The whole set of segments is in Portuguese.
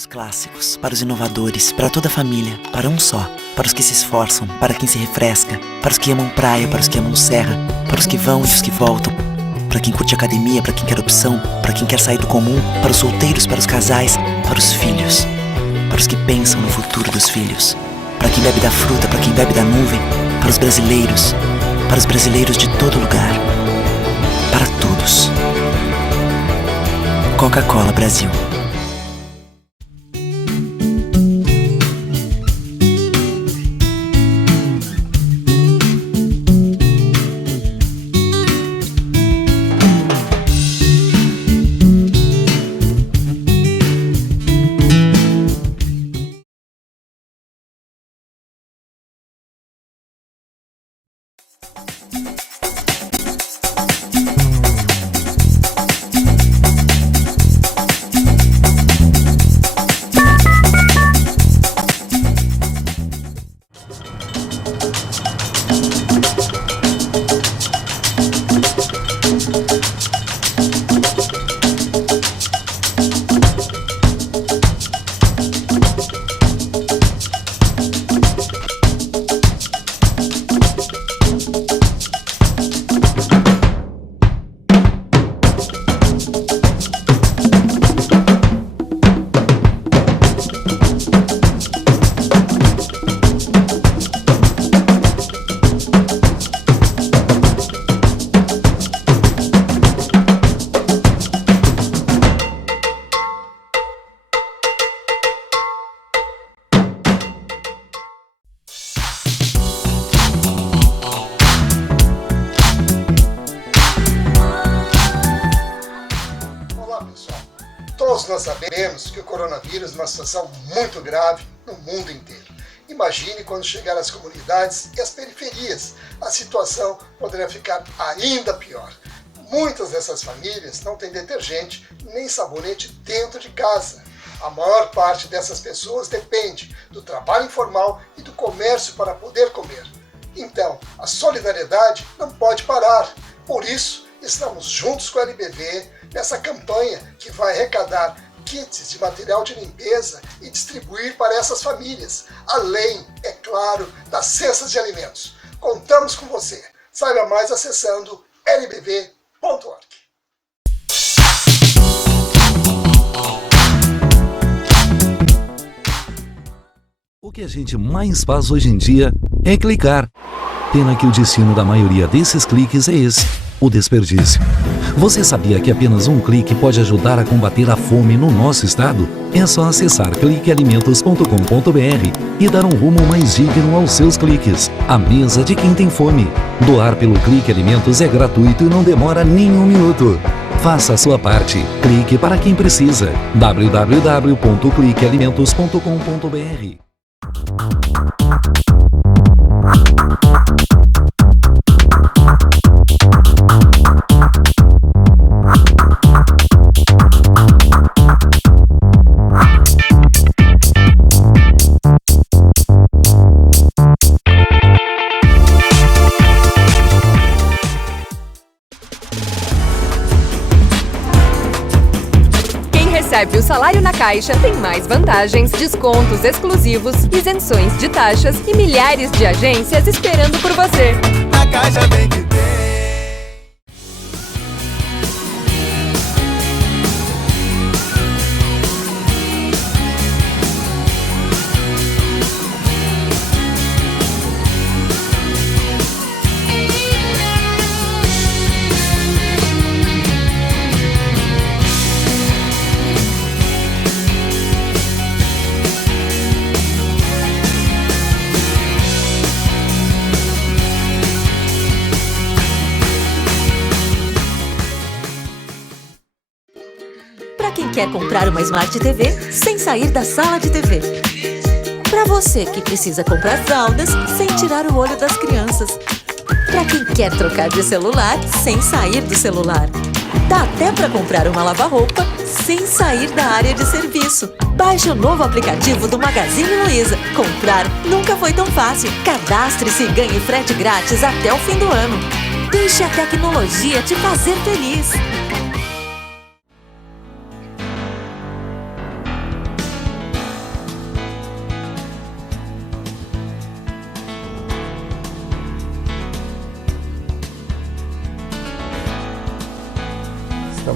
os clássicos, para os inovadores, para toda a família, para um só, para os que se esforçam, para quem se refresca, para os que amam praia, para os que amam serra, para os que vão e os que voltam, para quem curte academia, para quem quer opção, para quem quer sair do comum, para os solteiros, para os casais, para os filhos, para os que pensam no futuro dos filhos, para quem bebe da fruta, para quem bebe da nuvem, para os brasileiros de todo lugar, para todos. Coca-Cola Brasil. Todos nós sabemos que o coronavírus é uma situação muito grave no mundo inteiro. Imagine quando chegar às comunidades e às periferias, a situação poderá ficar ainda pior. Muitas dessas famílias não têm detergente nem sabonete dentro de casa. A maior parte dessas pessoas depende do trabalho informal e do comércio para poder comer. Então, a solidariedade não pode parar. Por isso, estamos juntos com a LBV nessa campanha que vai arrecadar kits de material de limpeza e distribuir para essas famílias, além, é claro, das cestas de alimentos. Contamos com você. Saiba mais acessando lbv.org. O que a gente mais faz hoje em dia é clicar. Pena que o destino da maioria desses cliques é esse, o desperdício. Você sabia que apenas um clique pode ajudar a combater a fome no nosso estado? É só acessar cliquealimentos.com.br e dar um rumo mais digno aos seus cliques. A mesa de quem tem fome. Doar pelo Clique Alimentos é gratuito e não demora nem um minuto. Faça a sua parte. Clique para quem precisa. www.cliquealimentos.com.br. Recebe o salário na Caixa tem mais vantagens, descontos exclusivos, isenções de taxas e milhares de agências esperando por você. Na Caixa vem que tem. Para quem quer comprar uma Smart TV sem sair da sala de TV. Para você que precisa comprar fraldas sem tirar o olho das crianças. Para quem quer trocar de celular sem sair do celular. Dá até para comprar uma lava-roupa sem sair da área de serviço. Baixe o novo aplicativo do Magazine Luiza. Comprar nunca foi tão fácil. Cadastre-se e ganhe frete grátis até o fim do ano. Deixe a tecnologia te fazer feliz.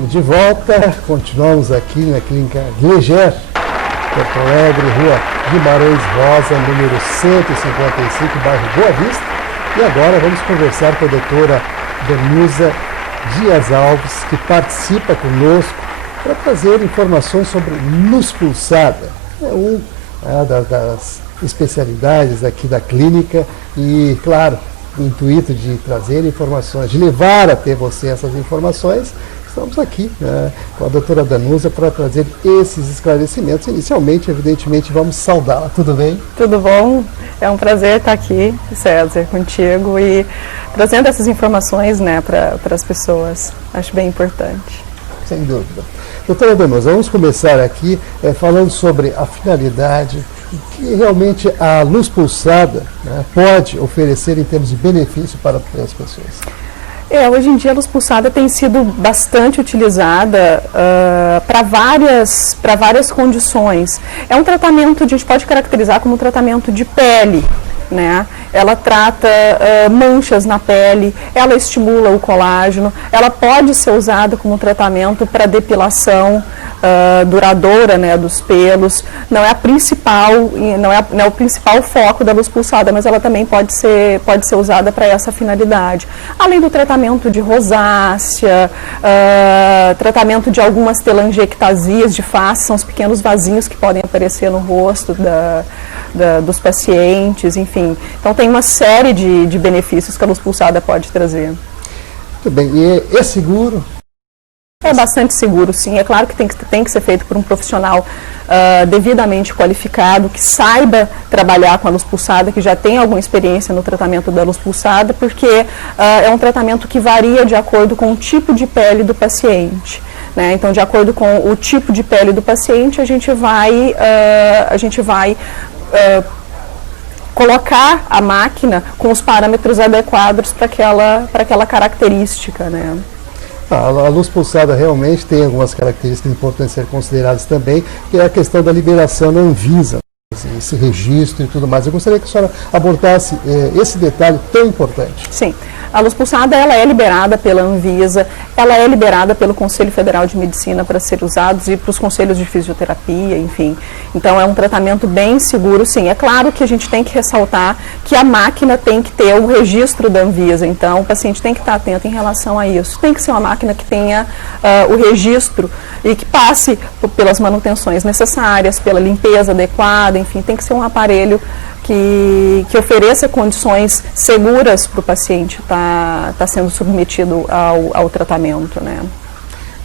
De volta, continuamos aqui na Clínica Gleger, Porto Alegre, Rua Guimarães Rosa, número 155, bairro Boa Vista. E agora vamos conversar com a doutora Danusa Dias Alves, que participa conosco para trazer informações sobre luz pulsada. É uma das especialidades aqui da clínica e, claro, o intuito de trazer informações, de levar até você essas informações. Estamos aqui com a doutora Danusa para trazer esses esclarecimentos. Inicialmente, evidentemente, vamos saudá-la. Tudo bem? Tudo bom? É um prazer estar aqui, César, contigo e trazendo essas informações, né, para as pessoas. Acho bem importante. Sem dúvida. Doutora Danusa, vamos começar aqui falando sobre a finalidade que realmente a luz pulsada, né, pode oferecer em termos de benefício para as pessoas. Hoje em dia a luz pulsada tem sido bastante utilizada para várias condições. É um tratamento, a gente pode caracterizar como um tratamento de pele, né? Ela trata manchas na pele, ela estimula o colágeno, ela pode ser usada como tratamento para depilação duradoura, né, dos pelos. Não é o principal foco da luz pulsada, mas ela também pode ser usada para essa finalidade. Além do tratamento de rosácea, tratamento de algumas telangiectasias de face, são os pequenos vasinhos que podem aparecer no rosto dos pacientes, enfim. Então tem uma série de benefícios que a luz pulsada pode trazer. Muito bem, e é seguro? É bastante seguro, sim. É claro que tem que ser feito por um profissional devidamente qualificado, que saiba trabalhar com a luz pulsada, que já tem alguma experiência no tratamento da luz pulsada, porque é um tratamento que varia de acordo com o tipo de pele do paciente. Né? Então, de acordo com o tipo de pele do paciente, a gente vai colocar a máquina com os parâmetros adequados para aquela característica, né? A luz pulsada realmente tem algumas características importantes a ser consideradas também, que é a questão da liberação na Anvisa, esse registro e tudo mais. Eu gostaria que a senhora abordasse esse detalhe tão importante. Sim. A luz pulsada, ela é liberada pela Anvisa, ela é liberada pelo Conselho Federal de Medicina para ser usados e para os conselhos de fisioterapia, enfim. Então, é um tratamento bem seguro, sim. É claro que a gente tem que ressaltar que a máquina tem que ter o registro da Anvisa, então o paciente tem que estar atento em relação a isso. Tem que ser uma máquina que tenha o registro e que passe pelas manutenções necessárias, pela limpeza adequada, enfim, tem que ser um aparelho que ofereça condições seguras para o paciente estar sendo submetido ao tratamento, né?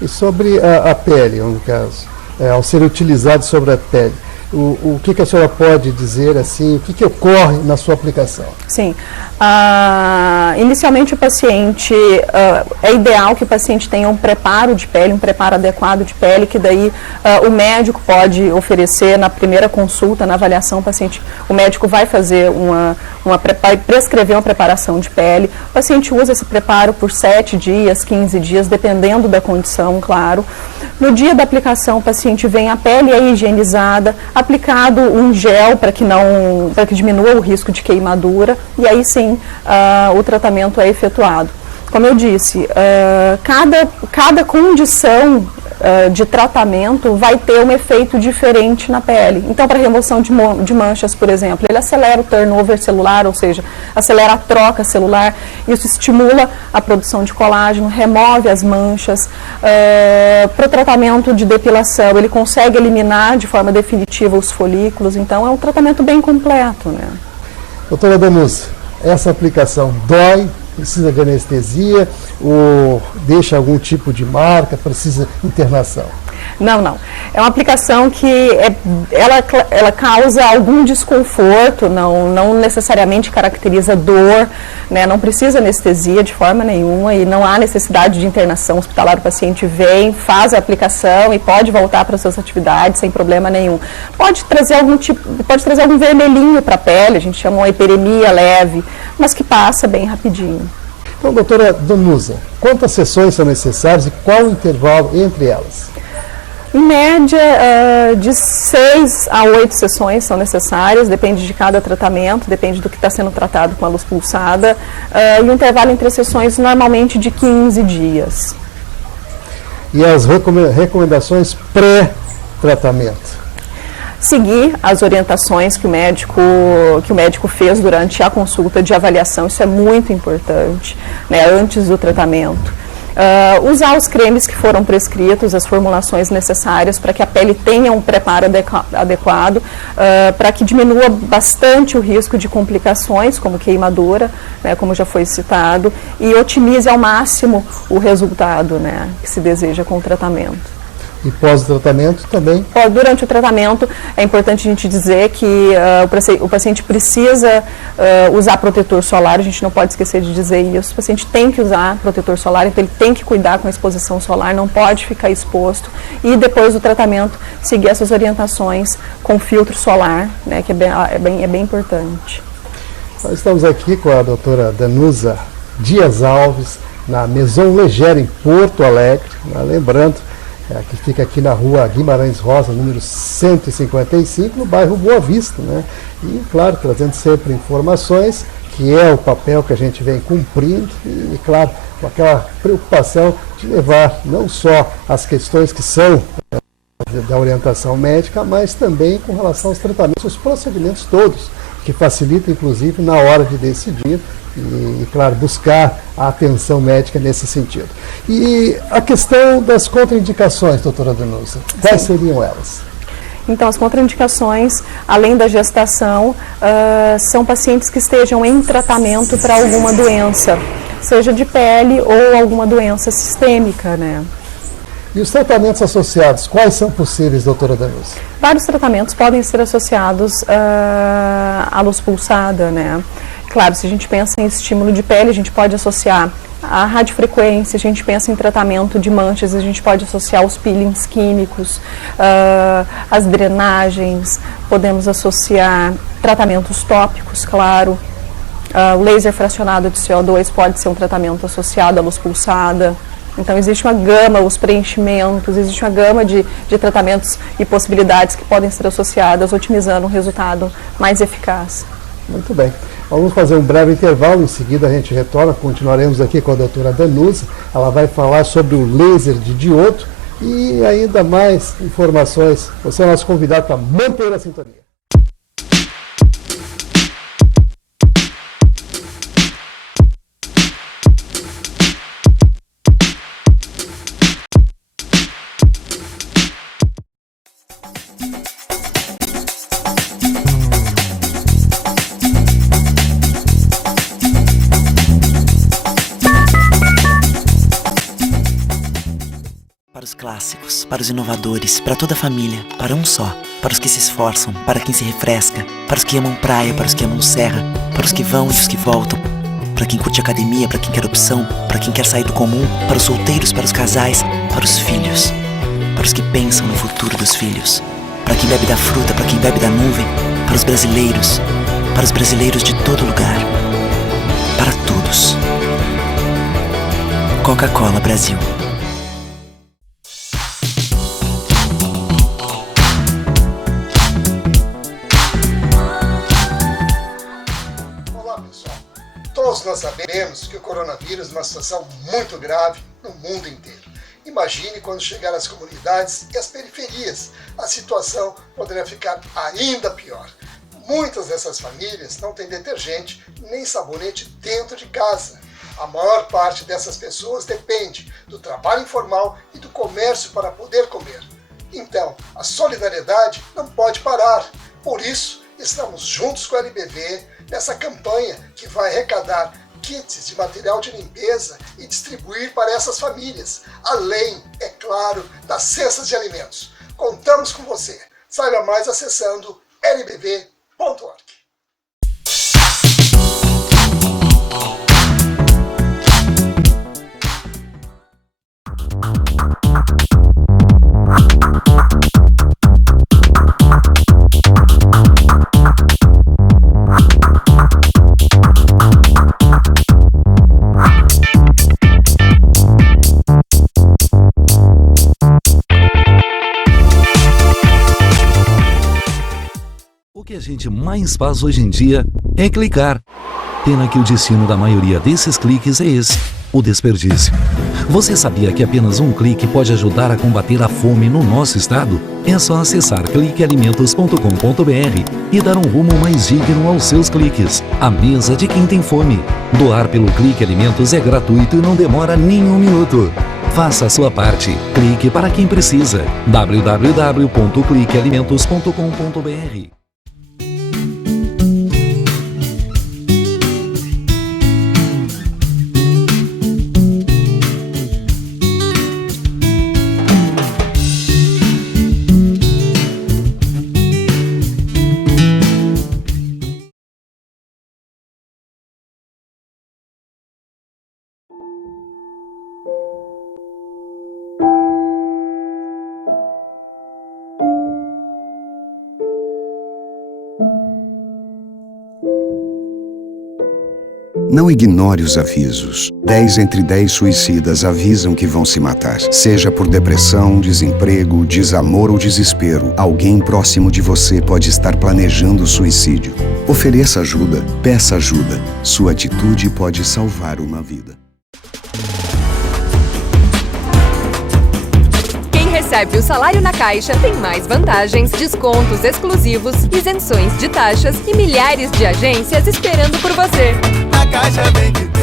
E sobre a pele, no caso, ao ser utilizado sobre a pele, o que a senhora pode dizer assim, o que ocorre na sua aplicação? Sim. Inicialmente o paciente, é ideal que o paciente tenha um preparo de pele, um preparo adequado de pele, que daí o médico pode oferecer na primeira consulta, na avaliação, o médico vai fazer vai prescrever uma preparação de pele. O paciente usa esse preparo por 7 dias, 15 dias, dependendo da condição, claro. No dia da aplicação, o paciente vem, a pele é higienizada, aplicado um gel para que diminua o risco de queimadura, e aí sim o tratamento é efetuado. Como eu disse, cada condição de tratamento vai ter um efeito diferente na pele. Então, para remoção de manchas, por exemplo, ele acelera o turnover celular, ou seja, acelera a troca celular, isso estimula a produção de colágeno, remove as manchas. Para o tratamento de depilação, ele consegue eliminar de forma definitiva os folículos, então é um tratamento bem completo, né? Doutora Danusa, essa aplicação dói? Precisa de anestesia ou deixa algum tipo de marca, precisa de internação? Não. É uma aplicação que ela causa algum desconforto, não necessariamente caracteriza dor, né? Não precisa anestesia de forma nenhuma e não há necessidade de internação hospitalar. O paciente vem, faz a aplicação e pode voltar para as suas atividades sem problema nenhum. Pode trazer algum vermelhinho para a pele, a gente chama uma hiperemia leve, mas que passa bem rapidinho. Então, doutora Danusa, quantas sessões são necessárias e qual o intervalo entre elas? Em média, de 6 a 8 sessões são necessárias, depende de cada tratamento, depende do que está sendo tratado com a luz pulsada, e um intervalo entre as sessões normalmente de 15 dias. e as recomendações pré-tratamento? Seguir as orientações que o médico fez durante a consulta de avaliação, isso é muito importante, né, antes do tratamento. Usar os cremes que foram prescritos, as formulações necessárias para que a pele tenha um preparo adequado, para que diminua bastante o risco de complicações, como queimadura, né, como já foi citado, e otimize ao máximo o resultado, né, que se deseja com o tratamento. E pós-tratamento também? Durante o tratamento, é importante a gente dizer que o paciente precisa usar protetor solar, a gente não pode esquecer de dizer isso. O paciente tem que usar protetor solar, então ele tem que cuidar com a exposição solar, não pode ficar exposto. E depois do tratamento, seguir essas orientações com filtro solar, né, que é bem importante. Nós estamos aqui com a doutora Danusa Dias Alves, na Maison Legere, em Porto Alegre, né, lembrando, que fica aqui na rua Guimarães Rosa, número 155, no bairro Boa Vista, né? E, claro, trazendo sempre informações, que é o papel que a gente vem cumprindo, e, claro, com aquela preocupação de levar não só as questões que são da orientação médica, mas também com relação aos tratamentos, os procedimentos todos, que facilitam, inclusive, na hora de decidir, e, claro, buscar a atenção médica nesse sentido. E a questão das contraindicações, doutora Danusa, quais seriam elas? Então, as contraindicações, além da gestação, são pacientes que estejam em tratamento para alguma doença, seja de pele ou alguma doença sistêmica, né? E os tratamentos associados, quais são possíveis, doutora Danusa? Vários tratamentos podem ser associados à luz pulsada, né? Claro, se a gente pensa em estímulo de pele, a gente pode associar a radiofrequência, a gente pensa em tratamento de manchas, a gente pode associar os peelings químicos, as drenagens, podemos associar tratamentos tópicos, claro. O laser fracionado de CO2 pode ser um tratamento associado à luz pulsada. Então, existe uma gama, os preenchimentos, existe uma gama de tratamentos e possibilidades que podem ser associadas, otimizando um resultado mais eficaz. Muito bem. Vamos fazer um breve intervalo, em seguida a gente retorna, continuaremos aqui com a doutora Danusa, ela vai falar sobre o laser de diodo e ainda mais informações. Você é nosso convidado para manter a sintonia. Para os clássicos, para os inovadores, para toda a família, para um só. Para os que se esforçam, para quem se refresca, para os que amam praia, para os que amam serra, para os que vão e os que voltam, para quem curte academia, para quem quer opção, para quem quer sair do comum, para os solteiros, para os casais, para os filhos, para os que pensam no futuro dos filhos, para quem bebe da fruta, para quem bebe da nuvem, para os brasileiros de todo lugar, para todos. Coca-Cola Brasil. Todos nós sabemos que o coronavírus é uma situação muito grave no mundo inteiro. Imagine quando chegar às comunidades e às periferias, a situação poderia ficar ainda pior. Muitas dessas famílias não têm detergente nem sabonete dentro de casa. A maior parte dessas pessoas depende do trabalho informal e do comércio para poder comer. Então, a solidariedade não pode parar. Por isso, estamos juntos com a LBV nessa campanha que vai arrecadar kits de material de limpeza e distribuir para essas famílias, além, é claro, das cestas de alimentos. Contamos com você. Saiba mais acessando lbv.org. O que a gente mais faz hoje em dia é clicar. Pena que o destino da maioria desses cliques é esse, o desperdício. Você sabia que apenas um clique pode ajudar a combater a fome no nosso estado? É só acessar cliquealimentos.com.br e dar um rumo mais digno aos seus cliques. A mesa de quem tem fome. Doar pelo Clique Alimentos é gratuito e não demora nem um minuto. Faça a sua parte. Clique para quem precisa. www.cliquealimentos.com.br. Não ignore os avisos. 10 entre 10 suicidas avisam que vão se matar. Seja por depressão, desemprego, desamor ou desespero, alguém próximo de você pode estar planejando o suicídio. Ofereça ajuda, peça ajuda. Sua atitude pode salvar uma vida. Quem recebe o salário na Caixa tem mais vantagens, descontos exclusivos, isenções de taxas e milhares de agências esperando por você. Na Caixa Bem que tem.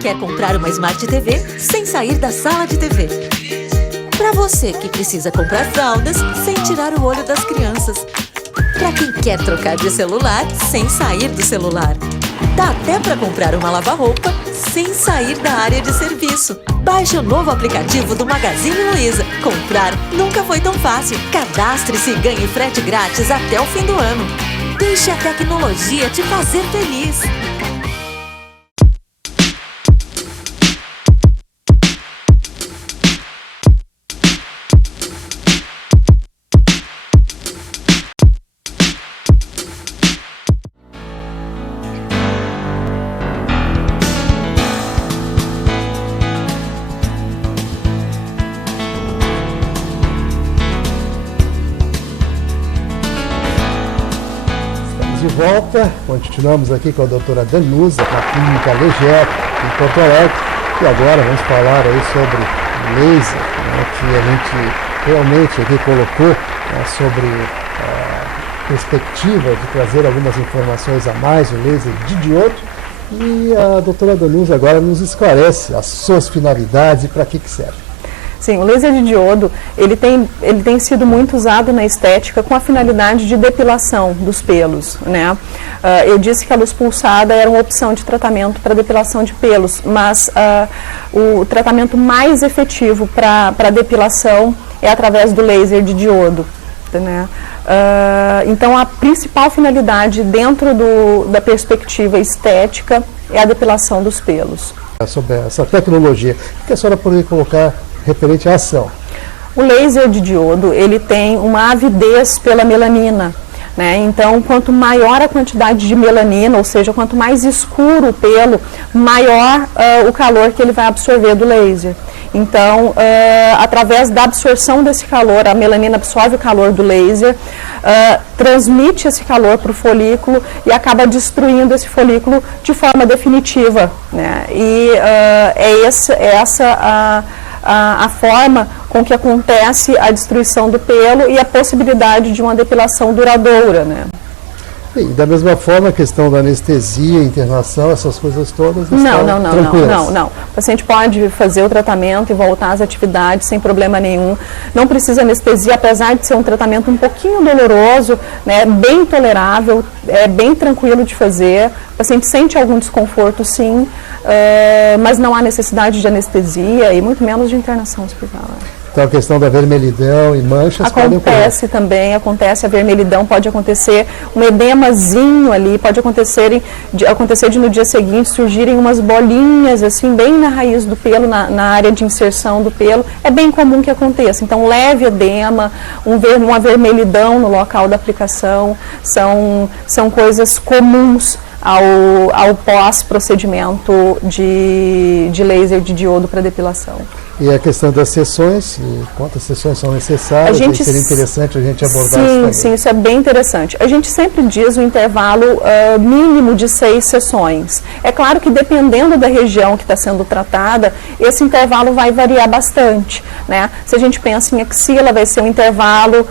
Quer comprar uma Smart TV sem sair da sala de TV? Para você que precisa comprar fraldas sem tirar o olho das crianças. Para quem quer trocar de celular sem sair do celular. Dá até para comprar uma lava-roupa sem sair da área de serviço. Baixe o novo aplicativo do Magazine Luiza. Comprar nunca foi tão fácil. Cadastre-se e ganhe frete grátis até o fim do ano. Deixe a tecnologia te fazer feliz. De volta, continuamos aqui com a doutora Danusa, da Clínica Leger, em Porto Alegre, e agora vamos falar aí sobre laser, né, que a gente realmente aqui colocou sobre a perspectiva de trazer algumas informações a mais, o laser de diodo, e a doutora Danusa agora nos esclarece as suas finalidades e para que serve. Sim, o laser de diodo, ele tem sido muito usado na estética com a finalidade de depilação dos pelos, né? Eu disse que a luz pulsada era uma opção de tratamento para depilação de pelos, mas o tratamento mais efetivo para depilação é através do laser de diodo, né? Então, a principal finalidade dentro da perspectiva estética é a depilação dos pelos. Sobre essa tecnologia, o que a senhora poderia colocar referente à ação? O laser de diodo, ele tem uma avidez pela melanina, né? Então, quanto maior a quantidade de melanina, ou seja, quanto mais escuro o pelo, maior o calor que ele vai absorver do laser. Então, através da absorção desse calor, a melanina absorve o calor do laser, transmite esse calor para o folículo e acaba destruindo esse folículo de forma definitiva, né? E é essa a forma com que acontece a destruição do pelo e a possibilidade de uma depilação duradoura, né? E da mesma forma, a questão da anestesia, internação, essas coisas todas estão tranquilas? Não. O paciente pode fazer o tratamento e voltar às atividades sem problema nenhum. Não precisa anestesia, apesar de ser um tratamento um pouquinho doloroso, né, bem tolerável, é bem tranquilo de fazer. O paciente sente algum desconforto, sim, mas não há necessidade de anestesia e muito menos de internação hospitalar. Então a questão da vermelhidão e manchas acontece também, acontece a vermelhidão, pode acontecer um edemazinho ali, pode acontecer de no dia seguinte surgirem umas bolinhas assim bem na raiz do pelo, na área de inserção do pelo, é bem comum que aconteça. Então leve edema, uma vermelhidão no local da aplicação, são coisas comuns ao pós-procedimento de laser de diodo para depilação. E a questão das sessões, quantas sessões são necessárias, seria interessante a gente abordar isso também. Sim, isso é bem interessante. A gente sempre diz o intervalo mínimo de 6 sessões. É claro que dependendo da região que está sendo tratada, esse intervalo vai variar bastante, né? Se a gente pensa em axila, vai ser um intervalo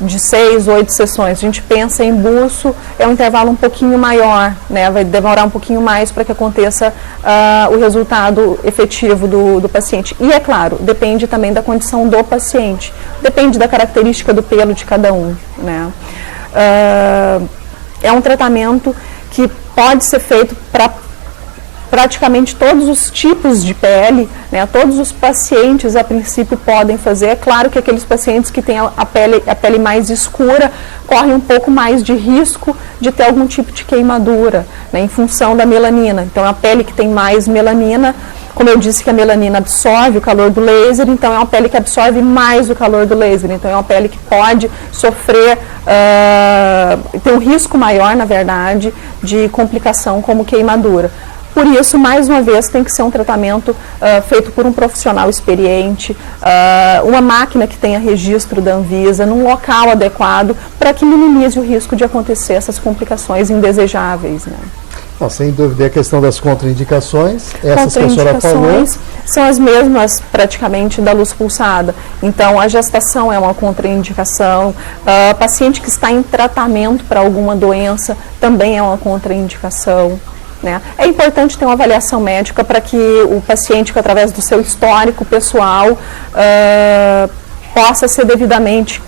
de 6, 8 sessões. A gente pensa em buço, é um intervalo um pouquinho maior, né? Vai demorar um pouquinho mais para que aconteça o resultado efetivo do paciente. E é claro, depende também da condição do paciente, depende da característica do pelo de cada um, né? É um tratamento que pode ser feito para praticamente todos os tipos de pele, né? Todos os pacientes a princípio podem fazer. É claro que aqueles pacientes que têm a pele mais escura correm um pouco mais de risco de ter algum tipo de queimadura, né? Em função da melanina. Então a pele que tem mais melanina, como eu disse que a melanina absorve o calor do laser, então é uma pele que absorve mais o calor do laser, então é uma pele que pode sofrer, tem um risco maior, na verdade, de complicação como queimadura. Por isso, mais uma vez, tem que ser um tratamento feito por um profissional experiente, uma máquina que tenha registro da Anvisa, num local adequado, para que minimize o risco de acontecer essas complicações indesejáveis, né? Não, sem dúvida, a questão das contraindicações, essas que a senhora falou. São as mesmas praticamente da luz pulsada. Então, a gestação é uma contraindicação, paciente que está em tratamento para alguma doença também é uma contraindicação, né? É importante ter uma avaliação médica para que o paciente, que através do seu histórico pessoal, possa ser devidamente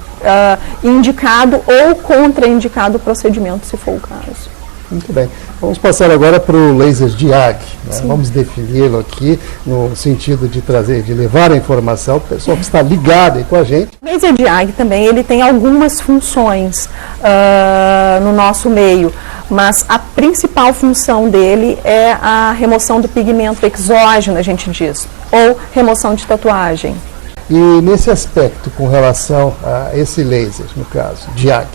indicado ou contraindicado o procedimento, se for o caso. Muito bem. Vamos passar agora para o laser Diag, né? Vamos defini-lo aqui no sentido de trazer, de levar a informação para o pessoal que está ligado aí com a gente. O laser Diag também ele tem algumas funções no nosso meio, mas a principal função dele é a remoção do pigmento exógeno, a gente diz, ou remoção de tatuagem. E nesse aspecto, com relação a esse laser, no caso, Diag,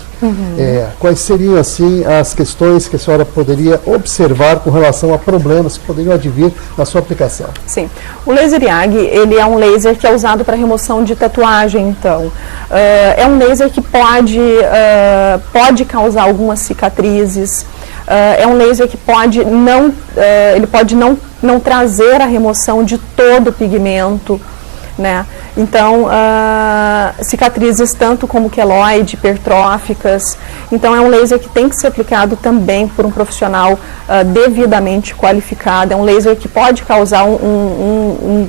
quais seriam, assim, as questões que a senhora poderia observar com relação a problemas que poderiam advir na sua aplicação? Sim. O laser Diag, ele é um laser que é usado para remoção de tatuagem, então. É um laser que pode causar algumas cicatrizes. É um laser que pode não trazer a remoção de todo o pigmento, né? Então, cicatrizes tanto como queloide, hipertróficas. Então, é um laser que tem que ser aplicado também por um profissional devidamente qualificado. É um laser que pode causar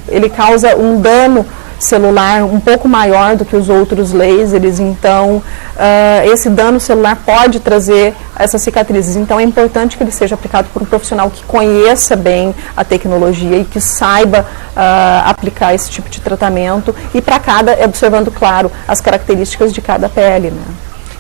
ele causa um dano celular um pouco maior do que os outros lasers, então esse dano celular pode trazer essas cicatrizes. Então é importante que ele seja aplicado por um profissional que conheça bem a tecnologia e que saiba aplicar esse tipo de tratamento e para observando, claro, as características de cada pele, né?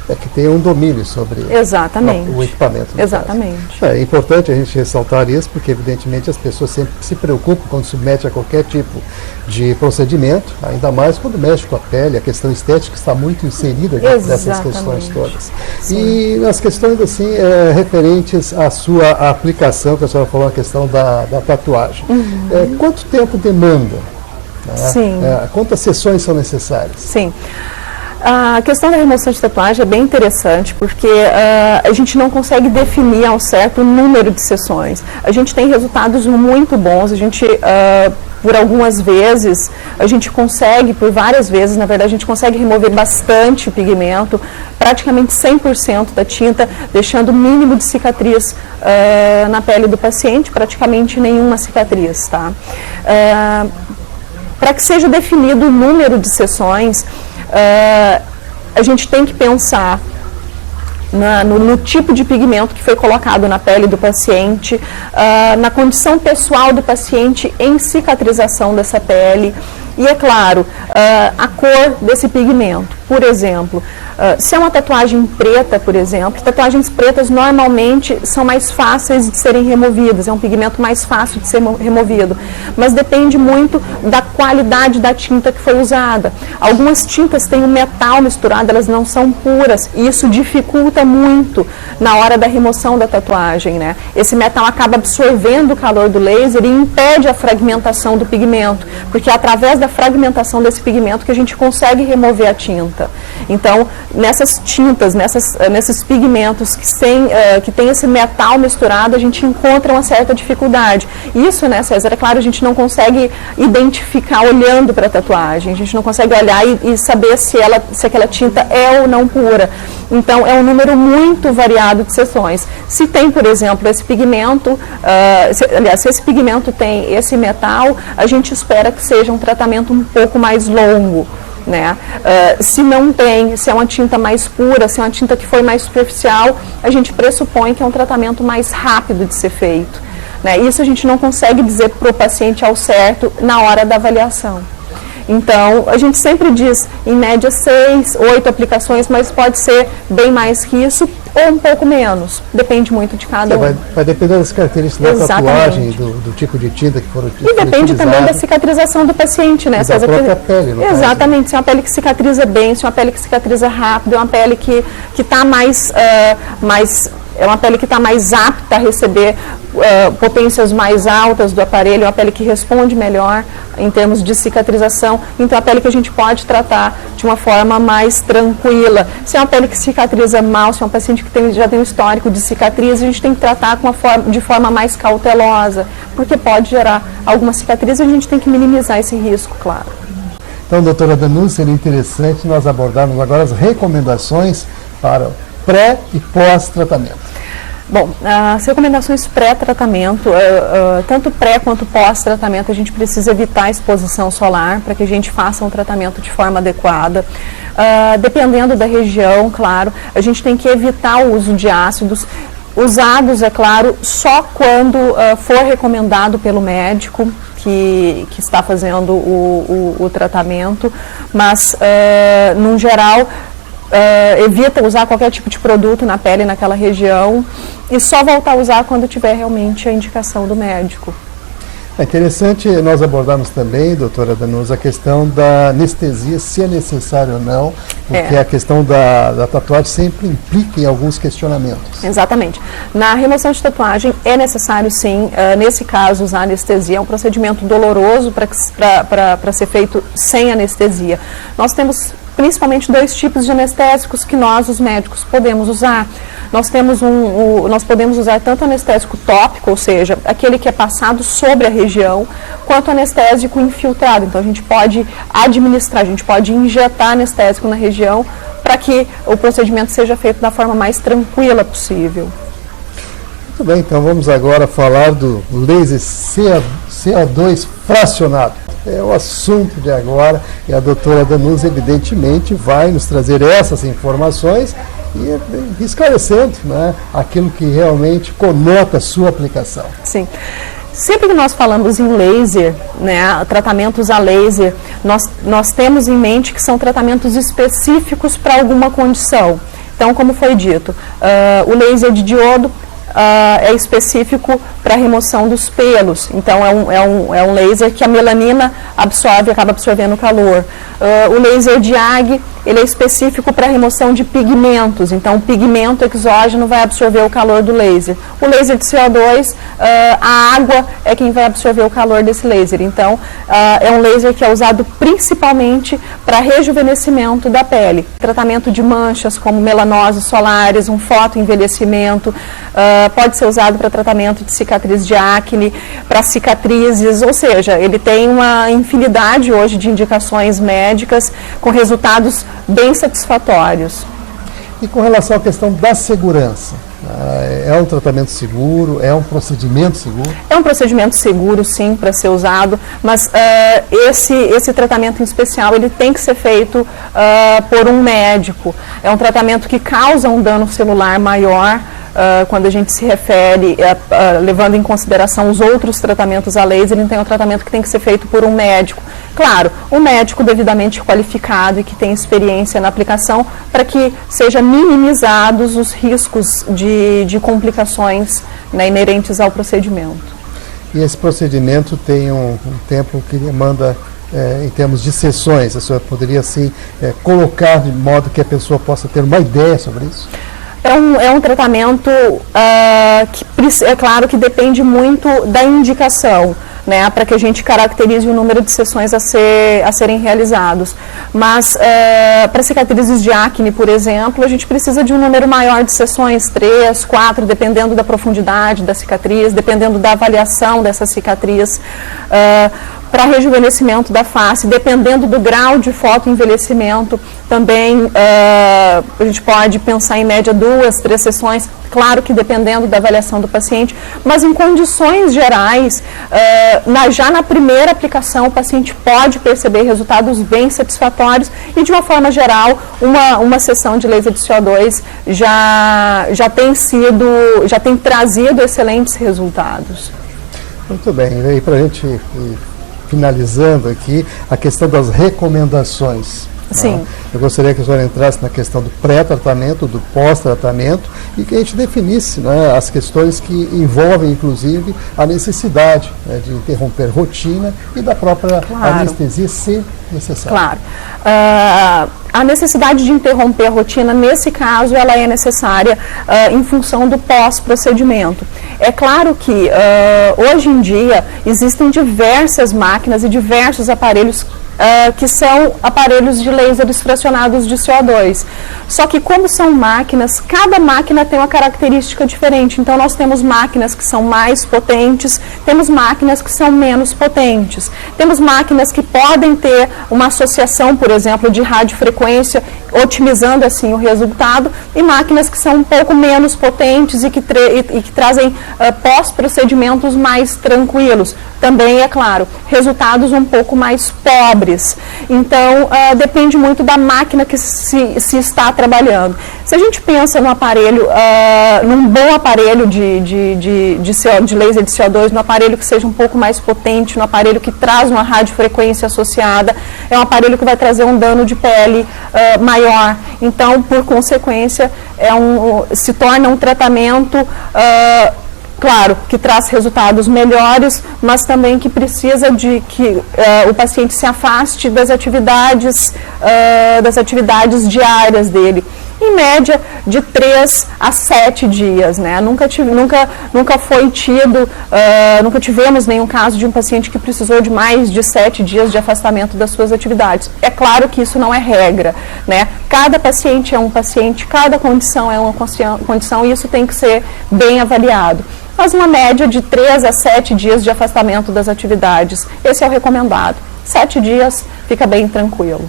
É que tenha um domínio sobre o equipamento. Exatamente. É importante a gente ressaltar isso, porque evidentemente as pessoas sempre se preocupam quando submete a qualquer tipo de procedimento, ainda mais quando mexe com a pele, a questão estética está muito inserida nessas questões todas. Sim. E nas questões assim, referentes à sua aplicação, que a senhora falou, a questão da tatuagem. Quanto tempo demanda né? Sim. Quantas sessões são necessárias? Sim. A questão da remoção de tatuagem é bem interessante, porque a gente não consegue definir ao certo o número de sessões. A gente tem resultados muito bons, a gente, por algumas vezes, a gente consegue, por várias vezes, na verdade, a gente consegue remover bastante o pigmento, praticamente 100% da tinta, deixando o mínimo de cicatriz na pele do paciente, praticamente nenhuma cicatriz, tá? Para que seja definido o número de sessões, a gente tem que pensar no tipo de pigmento que foi colocado na pele do paciente, na condição pessoal do paciente em cicatrização dessa pele e, é claro, a cor desse pigmento. Por exemplo, se é uma tatuagem preta, por exemplo, tatuagens pretas normalmente são mais fáceis de serem removidas, é um pigmento mais fácil de ser removido, mas depende muito da qualidade da tinta que foi usada. Algumas tintas têm um metal misturado, elas não são puras, e isso dificulta muito na hora da remoção da tatuagem, né? Esse metal acaba absorvendo o calor do laser e impede a fragmentação do pigmento, porque é através da fragmentação desse pigmento que a gente consegue remover a tinta. Então, nessas tintas, nesses pigmentos que tem esse metal misturado, a gente encontra uma certa dificuldade. Isso, né, César, é claro, a gente não consegue identificar olhando para a tatuagem, a gente não consegue olhar e saber se aquela tinta é ou não pura. Então, é um número muito variado de sessões. Se tem, por exemplo, esse pigmento, se esse pigmento tem esse metal, a gente espera que seja um tratamento um pouco mais longo, né? Se não tem, se é uma tinta mais pura, se é uma tinta que foi mais superficial, a gente pressupõe que é um tratamento mais rápido de ser feito, né? Isso a gente não consegue dizer para o paciente ao certo na hora da avaliação. Então, a gente sempre diz, em média, 6, 8 aplicações, mas pode ser bem mais que isso ou um pouco menos. Depende muito de cada um. Vai depender das características da tatuagem, do tipo de tinta que for utilizado. E depende também da cicatrização do paciente, né? E da própria pele, no exatamente. Caso. Se é uma pele que cicatriza bem, se é uma pele que cicatriza rápido, é uma pele que está é uma pele que está mais apta a receber potências mais altas do aparelho, é uma pele que responde melhor em termos de cicatrização, então é a pele que a gente pode tratar de uma forma mais tranquila. Se é uma pele que cicatriza mal, se é um paciente que já tem um histórico de cicatriz, a gente tem que tratar de forma mais cautelosa, porque pode gerar alguma cicatriz e a gente tem que minimizar esse risco, claro. Então, doutora Danusa, seria interessante nós abordarmos agora as recomendações para pré e pós-tratamento. Bom, as recomendações pré-tratamento, tanto pré quanto pós-tratamento, a gente precisa evitar a exposição solar para que a gente faça um tratamento de forma adequada. Dependendo da região, claro, a gente tem que evitar o uso de ácidos, usados, é claro, só quando for recomendado pelo médico que está fazendo o tratamento, mas, no geral, evita usar qualquer tipo de produto na pele naquela região e só voltar a usar quando tiver realmente a indicação do médico. É interessante nós abordarmos também, doutora Danusa, a questão da anestesia, se é necessário ou não, porque a questão da tatuagem sempre implica em alguns questionamentos. Exatamente. Na remoção de tatuagem é necessário sim, nesse caso, usar anestesia. É um procedimento doloroso para ser feito sem anestesia. Nós temos principalmente 2 tipos de anestésicos que nós, os médicos, podemos usar. Nós podemos usar tanto anestésico tópico, ou seja, aquele que é passado sobre a região, quanto anestésico infiltrado. Então, a gente pode administrar, a gente pode injetar anestésico na região para que o procedimento seja feito da forma mais tranquila possível. Muito bem, então vamos agora falar do laser CO2 fracionado. É o assunto de agora e a doutora Danusa, evidentemente, vai nos trazer essas informações e esclarecendo, né, aquilo que realmente conota a sua aplicação. Sim. Sempre que nós falamos em laser, né, tratamentos a laser, nós temos em mente que são tratamentos específicos para alguma condição. Então, como foi dito, o laser de diodo é específico para a remoção dos pelos. Então, é um laser que a melanina acaba absorvendo o calor. O laser de AG, ele é específico para a remoção de pigmentos. Então, o pigmento exógeno vai absorver o calor do laser. O laser de CO2, a água é quem vai absorver o calor desse laser. Então, é um laser que é usado principalmente para rejuvenescimento da pele. Tratamento de manchas como melanoses solares, um fotoenvelhecimento, pode ser usado para tratamento de cicatriz de acne, para cicatrizes, ou seja, ele tem uma infinidade hoje de indicações médicas com resultados bem satisfatórios. E com relação à questão da segurança, é um tratamento seguro, é um procedimento seguro? É um procedimento seguro, sim, para ser usado, mas esse tratamento em especial, ele tem que ser feito por um médico. É um tratamento que causa um dano celular maior, quando a gente se refere, levando em consideração os outros tratamentos a laser, então é um tratamento que tem que ser feito por um médico. Claro, um médico devidamente qualificado e que tem experiência na aplicação para que sejam minimizados os riscos de complicações, né, inerentes ao procedimento. E esse procedimento tem um tempo que demanda, em termos de sessões, a senhora poderia assim colocar de modo que a pessoa possa ter uma ideia sobre isso? É um tratamento que, é claro, que depende muito da indicação, né, para que a gente caracterize o número de sessões a serem realizados. Mas, para cicatrizes de acne, por exemplo, a gente precisa de um número maior de sessões, 3, 4, dependendo da profundidade da cicatriz, dependendo da avaliação dessa cicatriz. Para rejuvenescimento da face, dependendo do grau de fotoenvelhecimento, também a gente pode pensar em média 2, 3 sessões, claro que dependendo da avaliação do paciente, mas em condições gerais, já na primeira aplicação, o paciente pode perceber resultados bem satisfatórios e, de uma forma geral, uma sessão de laser de CO2 já tem trazido excelentes resultados. Muito bem, e aí para a gente ir finalizando aqui, a questão das recomendações. Sim. Né? Eu gostaria que a senhora entrasse na questão do pré-tratamento, do pós-tratamento e que a gente definisse, né, as questões que envolvem, inclusive, a necessidade, né, de interromper rotina e da própria anestesia, se necessário. Claro. A necessidade de interromper a rotina, nesse caso, ela é necessária em função do pós-procedimento. É claro que, hoje em dia, existem diversas máquinas e diversos aparelhos que são aparelhos de lasers fracionados de CO2. Só que como são máquinas, cada máquina tem uma característica diferente. Então nós temos máquinas que são mais potentes, temos máquinas que são menos potentes. Temos máquinas que podem ter uma associação, por exemplo, de radiofrequência, otimizando assim o resultado, e máquinas que são um pouco menos potentes e que trazem pós-procedimentos mais tranquilos. Também, é claro, resultados um pouco mais pobres. Então, depende muito da máquina que se está trabalhando. Se a gente pensa num aparelho, num bom aparelho de laser de CO2, num aparelho que seja um pouco mais potente, num aparelho que traz uma radiofrequência associada, é um aparelho que vai trazer um dano de pele maior. Então, por consequência, se torna um tratamento claro, que traz resultados melhores, mas também que precisa de que o paciente se afaste das atividades diárias dele. Em média, de 3 a 7 dias, né? Nunca tivemos nenhum caso de um paciente que precisou de mais de 7 dias de afastamento das suas atividades. É claro que isso não é regra, né? Cada paciente é um paciente, cada condição é uma condição e isso tem que ser bem avaliado. Mas uma média de 3 a 7 dias de afastamento das atividades. Esse é o recomendado. 7 dias fica bem tranquilo.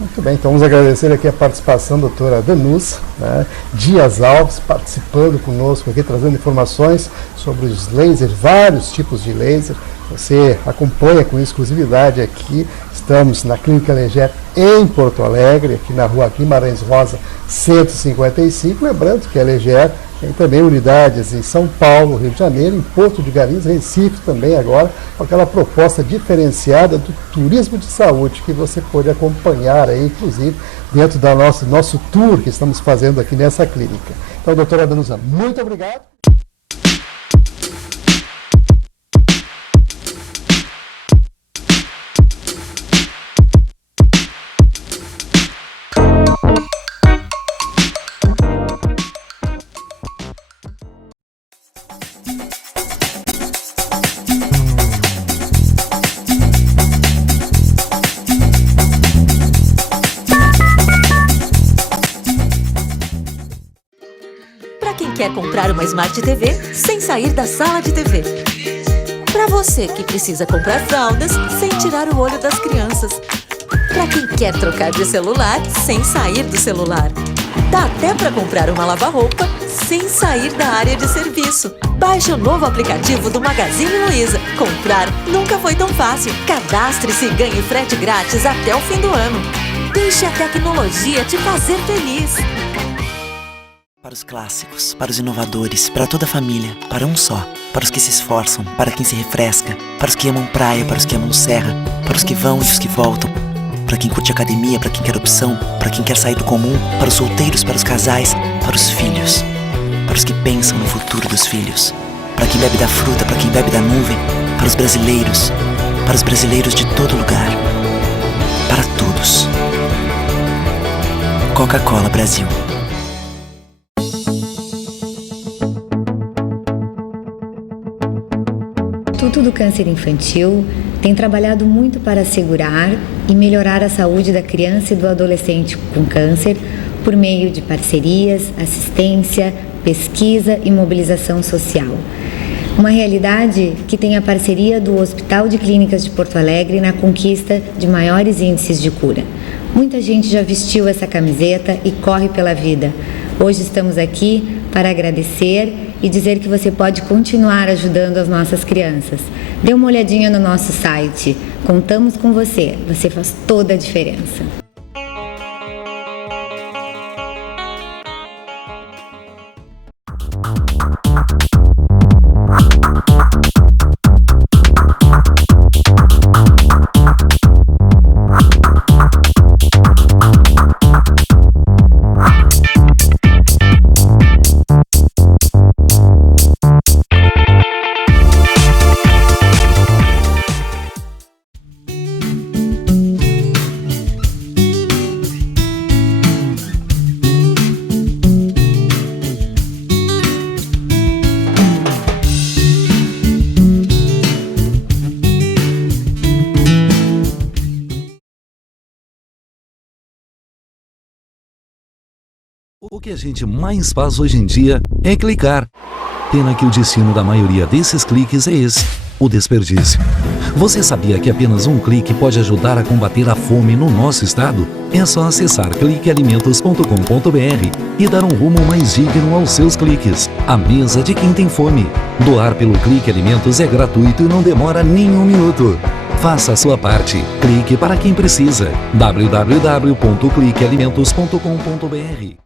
Muito bem, então vamos agradecer aqui a participação da doutora Danusa, né, Dias Alves, participando conosco aqui, trazendo informações sobre os lasers, vários tipos de laser. Você acompanha com exclusividade aqui. Estamos na Clínica Leger em Porto Alegre, aqui na rua Guimarães Rosa 155. Lembrando que a Leger tem também unidades em São Paulo, Rio de Janeiro, em Porto de Galinhas, Recife também agora, com aquela proposta diferenciada do turismo de saúde que você pode acompanhar aí, inclusive, dentro do nosso tour que estamos fazendo aqui nessa clínica. Então, doutora Danusa, muito obrigado. quer comprar uma Smart TV sem sair da sala de TV. Para você que precisa comprar fraldas sem tirar o olho das crianças. Para quem quer trocar de celular sem sair do celular. Dá até para comprar uma lava-roupa sem sair da área de serviço. Baixe o novo aplicativo do Magazine Luiza. Comprar nunca foi tão fácil. Cadastre-se e ganhe frete grátis até o fim do ano. Deixe a tecnologia te fazer feliz. Para os clássicos, para os inovadores, para toda a família, para um só. Para os que se esforçam, para quem se refresca, para os que amam praia, para os que amam serra, para os que vão e os que voltam. Para quem curte academia, para quem quer opção, para quem quer sair do comum, para os solteiros, para os casais, para os filhos, para os que pensam no futuro dos filhos, para quem bebe da fruta, para quem bebe da nuvem, para os brasileiros de todo lugar, para todos. Coca-Cola Brasil. O Instituto do Câncer Infantil tem trabalhado muito para assegurar e melhorar a saúde da criança e do adolescente com câncer por meio de parcerias, assistência, pesquisa e mobilização social. Uma realidade que tem a parceria do Hospital de Clínicas de Porto Alegre na conquista de maiores índices de cura. Muita gente já vestiu essa camiseta e corre pela vida. Hoje estamos aqui para agradecer e dizer que você pode continuar ajudando as nossas crianças. Dê uma olhadinha no nosso site. Contamos com você. Você faz toda a diferença. O que a gente mais faz hoje em dia é clicar. Pena que o destino da maioria desses cliques é esse, o desperdício. Você sabia que apenas um clique pode ajudar a combater a fome no nosso estado? É só acessar cliquealimentos.com.br e dar um rumo mais digno aos seus cliques. A mesa de quem tem fome. Doar pelo Clique Alimentos é gratuito e não demora nem um minuto. Faça a sua parte. Clique para quem precisa. www.cliquealimentos.com.br.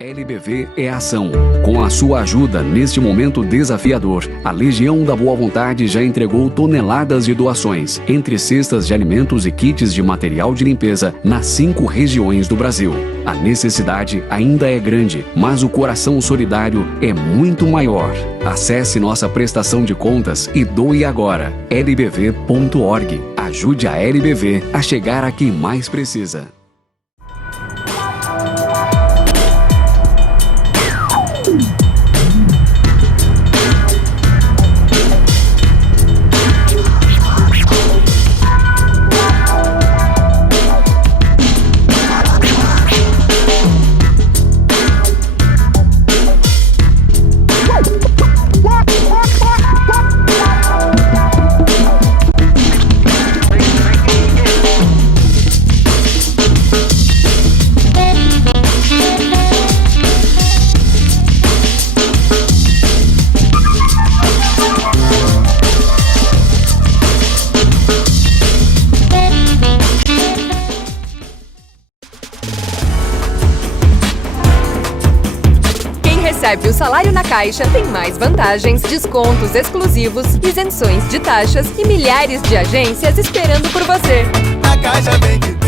LBV é ação. Com a sua ajuda neste momento desafiador, a Legião da Boa Vontade já entregou toneladas de doações, entre cestas de alimentos e kits de material de limpeza, nas 5 regiões do Brasil. A necessidade ainda é grande, mas o coração solidário é muito maior. Acesse nossa prestação de contas e doe agora. lbv.org. Ajude a LBV a chegar a quem mais precisa. Recebe o salário na Caixa, tem mais vantagens, descontos exclusivos, isenções de taxas e milhares de agências esperando por você. Na Caixa vem que tem.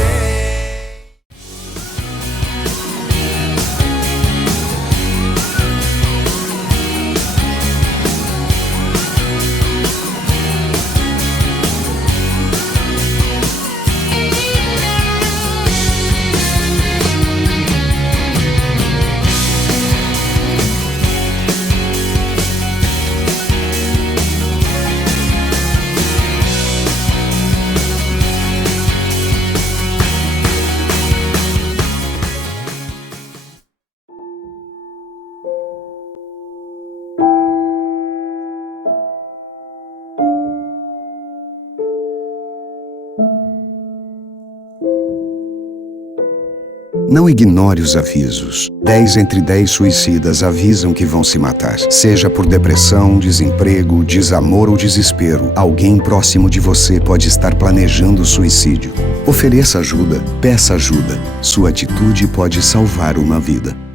Não ignore os avisos. 10 entre 10 suicidas avisam que vão se matar. Seja por depressão, desemprego, desamor ou desespero, alguém próximo de você pode estar planejando suicídio. Ofereça ajuda, peça ajuda. Sua atitude pode salvar uma vida.